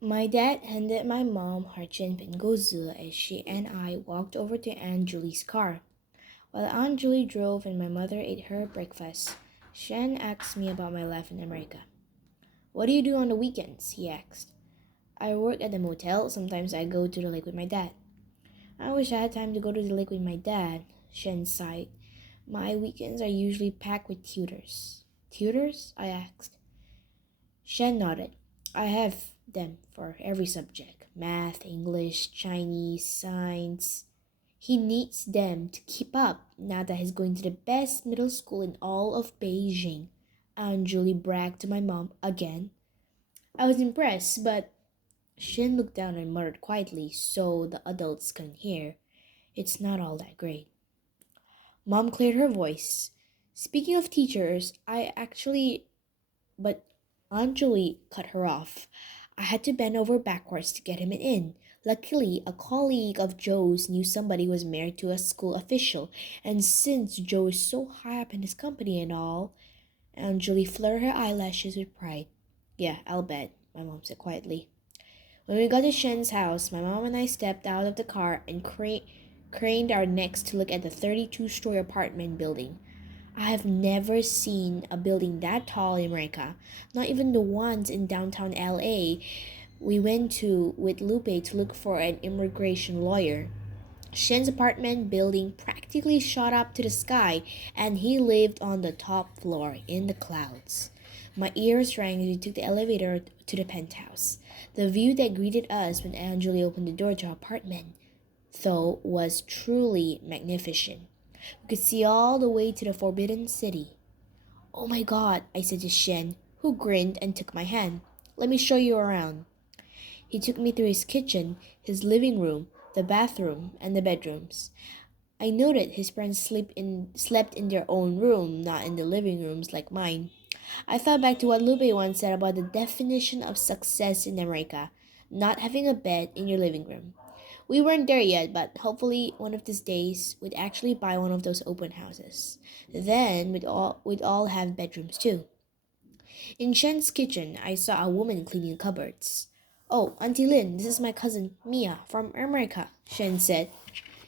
My dad handed my mom her Pingozu as she and I walked over to Aunt Julie's car. While Aunt Julie drove and my mother ate her breakfast, Shen asked me about my life in America. What do you do on the weekends? He asked. I work at the motel. Sometimes I go to the lake with my dad. I wish I had time to go to the lake with my dad, Shen sighed. My weekends are usually packed with tutors. Tutors? I asked. Shen nodded. I have them for every subject math, English, Chinese, science. He needs them to keep up now that he's going to the best middle school in all of Beijing. Aunt Julie bragged to my mom again. I was impressed, but Shen looked down and muttered quietly so the adults couldn't hear. It's not all that great. Mom cleared her voice. Speaking of teachers, but Aunt Julie cut her off. I had to bend over backwards to get him in. Luckily, a colleague of Joe's knew somebody was married to a school official, and since Joe is so high up in his company and all, Aunt Julie fluttered her eyelashes with pride. Yeah, I'll bet, my mom said quietly. When we got to Shen's house, my mom and I stepped out of the car and craned our necks to look at the 32-story apartment building. I have never seen a building that tall in America, not even the ones in downtown LA we went to with Lupe to look for an immigration lawyer. Shen's apartment building practically shot up to the sky, and he lived on the top floor in the clouds. My ears rang as we took the elevator to the penthouse. The view that greeted us when Angeli opened the door to our apartment, though, was truly magnificent. We could see all the way to the Forbidden City. Oh my god, I said to Shen, who grinned and took my hand. Let me show you around. He took me through his kitchen, his living room, the bathroom, and the bedrooms. I noted his parents slept in their own room, not in the living rooms like mine. I thought back to what Lupe once said about the definition of success in America, not having a bed in your living room. We weren't there yet, but hopefully one of these days we'd actually buy one of those open houses. Then we'd all have bedrooms too. In Shen's kitchen, I saw a woman cleaning cupboards. Oh, Auntie Lin, this is my cousin Mia from America, Shen said.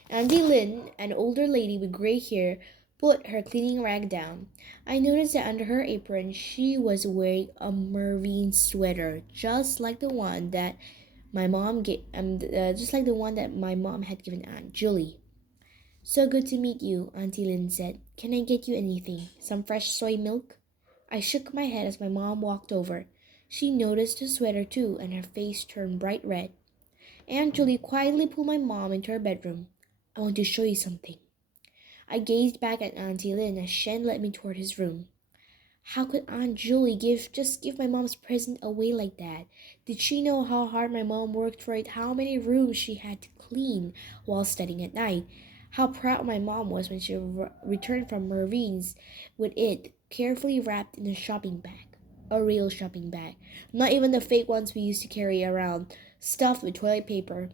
Auntie Lin, an older lady with gray hair, put her cleaning rag down. I noticed that under her apron she was wearing a Mervyn sweater, just like the one that my mom had given Aunt Julie. So good to meet you, Auntie Lin said. Can I get you anything? Some fresh soy milk? I shook my head as my mom walked over. She noticed the sweater too, and her face turned bright red. Aunt Julie quietly pulled my mom into her bedroom. I want to show you something. I gazed back at Auntie Lin as Shen led me toward his room. How could Aunt Julie give my mom's present away like that? Did she know how hard my mom worked for it? How many rooms she had to clean while studying at night? How proud my mom was when she returned from Mervyn's with it carefully wrapped in a shopping bag. A real shopping bag. Not even the fake ones we used to carry around, stuffed with toilet paper.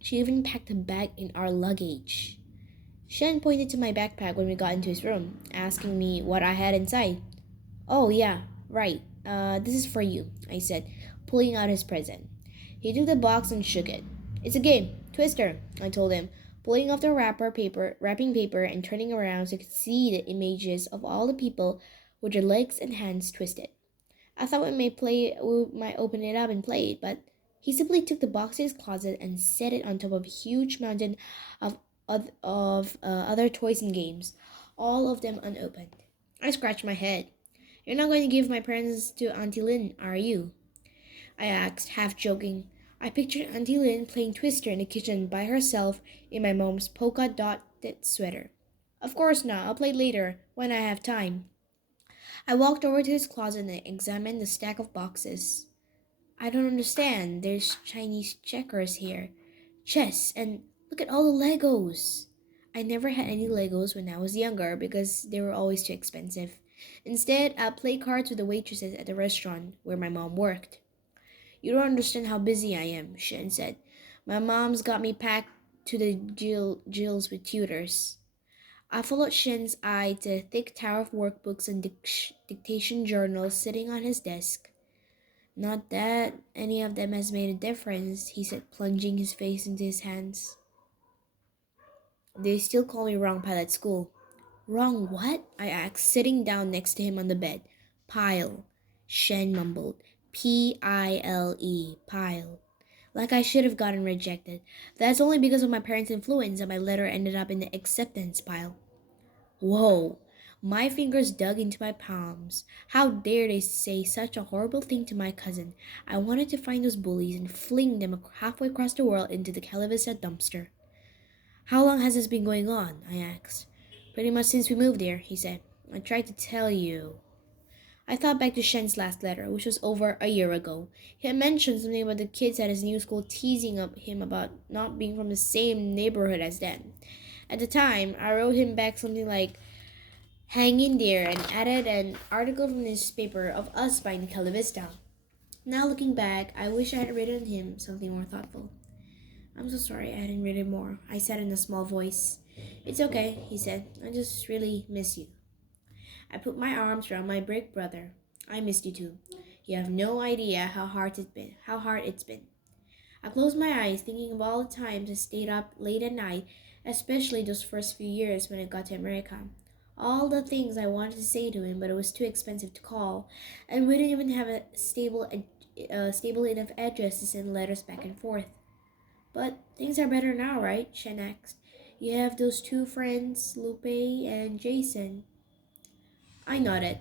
She even packed a bag in our luggage. Shen pointed to my backpack when we got into his room, asking me what I had inside. Oh, yeah, right. This is for you, I said, pulling out his present. He took the box and shook it. It's a game, Twister, I told him, pulling off the wrapping paper and turning around so I could see the images of all the people with their legs and hands twisted. I thought we might open it up and play it, but he simply took the box to his closet and set it on top of a huge mountain of other toys and games, all of them unopened. I scratched my head. You're not going to give my presents to Auntie Lin, are you? I asked, half joking. I pictured Auntie Lin playing Twister in the kitchen by herself in my mom's polka dotted sweater. Of course not. I'll play later, when I have time. I walked over to his closet and examined the stack of boxes. I don't understand. There's Chinese checkers here, chess, and look at all the Legos. I never had any Legos when I was younger because they were always too expensive. Instead, I played cards with the waitresses at the restaurant where my mom worked. You don't understand how busy I am, Shen said. My mom's got me packed to the gills with tutors. I followed Shen's eye to a thick tower of workbooks and dictation journals sitting on his desk. Not that any of them has made a difference, he said, plunging his face into his hands. They still call me wrong pile at school. Wrong what? I asked, sitting down next to him on the bed. Pile, Shen mumbled. Pile, pile. Like I should have gotten rejected. That's only because of my parents' influence that my letter ended up in the acceptance pile. Whoa! My fingers dug into my palms. How dare they say such a horrible thing to my cousin? I wanted to find those bullies and fling them halfway across the world into the Calavista dumpster. How long has this been going on? I asked. Pretty much since we moved here, he said. I tried to tell you. I thought back to Shen's last letter, which was over a year ago. He had mentioned something about the kids at his new school teasing him about not being from the same neighborhood as them. At the time, I wrote him back something like, hang in there, and added an article from the newspaper of us buying the Calavista. Now looking back, I wish I had written him something more thoughtful. I'm so sorry I hadn't written more, I said in a small voice. It's okay, he said. I just really miss you. I put my arms around my big brother. I missed you too. You have no idea how hard it's been. I closed my eyes, thinking of all the times I stayed up late at night, especially those first few years when I got to America. All the things I wanted to say to him, but it was too expensive to call, and we didn't even have a stable enough address to send letters back and forth. But things are better now, right? Shen asked. You have those two friends, Lupe and Jason. I nodded.